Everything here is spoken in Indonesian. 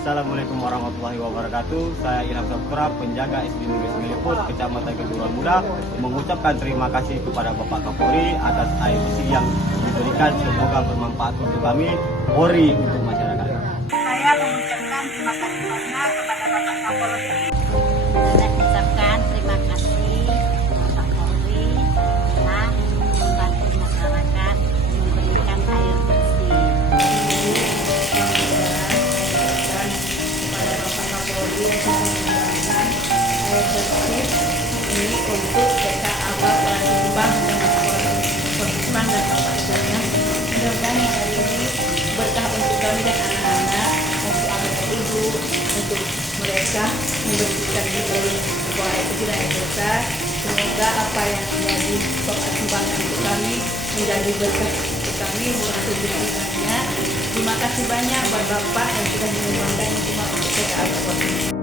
Assalamualaikum warahmatullahi wabarakatuh. Saya Ilham Saputra, penjaga SD Negeri Semiliput, Kecamatan Kedua Muda, mengucapkan terima kasih kepada Bapak Kapolri atas air bersih yang diberikan. Semoga bermanfaat untuk kami, Polri untuk masyarakat. Saya mengucapkan terima kasih banyak kepada Bapak Kapolri. Saya ucapkan terima kasih Bapak Kapolri telah membantu masyarakat memberikan air bersih. Kepada Bapak Kapolri yang memberikan air bersih ini untuk desa Abah Palembang dan Palembang dan Bapak Ibunya. Mudah-mudahan yang hari ini berkah untuk kami dan anak-anak, untuk ayah dan ibu, untuk mereka membersihkan diri buang air kecil dan air besar. Semoga apa yang menjadi sumbangan untuk kami menjadi berkah untuk kami, bukan banyak. Terima kasih banyak buat Bapak yang sudah menyumbangkan cuma untuk saya.